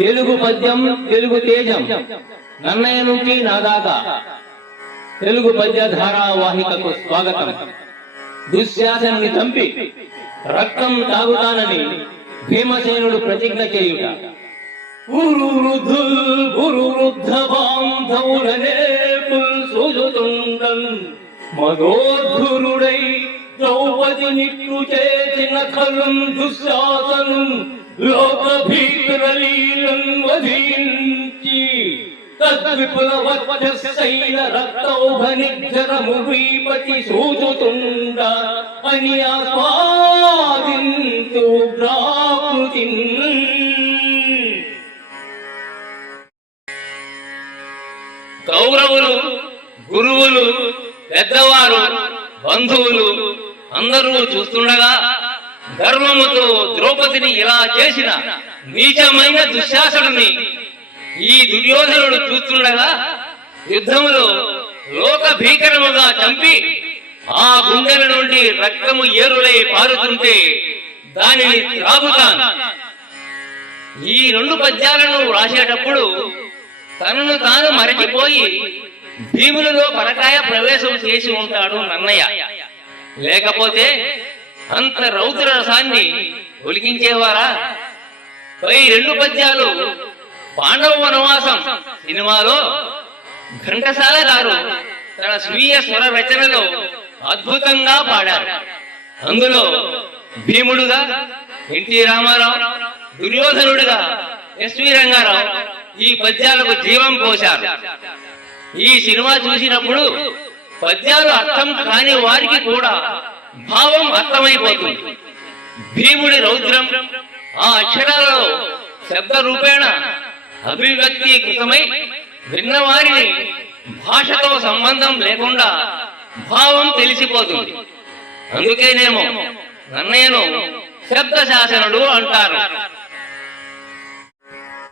తెలుగు పద్యం తెలుగు తేజం నన్నయ్య నుంచి నా దాకా తెలుగు పద్య ధారావాహికకు స్వాగతం. దుశ్శాసనుని చంపి రక్తం తాగుతానని భీమసేనుడు ప్రతిజ్ఞ చేయుట. గురు వృద్ధ బాంధవులనే పుల్సుతుండన్ మదోద్ధురుడై ద్రౌపది నిట్టు చేసిన ఖలం దుశ్శాసనం లోక భీకరలీలం వధించి తద్విపుల వక్షశైల రక్తౌఘనిజ్జరము వీపతి సూచుతుండ అని ఆస్వాదింతు ఉగ్రాకృతిన్. కౌరవులు, గురువులు, పెద్దవారు, బంధువులు అందరూ చూస్తుండగా గర్వముతో ద్రౌపదిని ఇలా చేసిన నీచమైన దుశ్శాసనుని ఈ దుర్యోధనుడు చూస్తుండగా యుద్ధములో లోక భీకరముగా చంపి ఆ గుండెల నుండి రక్తము ఏరులై పారుతుంటే దానిని త్రాగుతాను. ఈ రెండు పద్యాలను రాసేటప్పుడు తనను తాను మరచిపోయి భీములలో పరకాయ ప్రవేశం చేసి ఉంటాడు నన్నయ్య. లేకపోతే అంత రౌద్ర రసాన్ని ఒలికించేవారా? పై రెండు పద్యాలు పాండవ వనవాసం సినిమాలో ఘంటసాల గారు తన స్వీయ స్వర రచనలో అద్భుతంగా పాడారు. అందులో భీముడుగా ఎన్టీ రామారావు, దుర్యోధనుడుగా ఎస్వి రంగారావు ఈ పద్యాలకు జీవం పోశారు. ఈ సినిమా చూసినప్పుడు పద్యాలు అర్థం కాని వారికి కూడా భావం అర్థమైపోతుంది. భీముడి రౌద్రం ఆ అక్షరాలలో శబ్ద రూపేణ అభివ్యక్తీకృతమై విన్నవారిని భాషతో సంబంధం లేకుండా భావం తెలిసిపోతుంది. అందుకేనేమో నన్నయ్యను శబ్ద శాసనుడు అంటారు.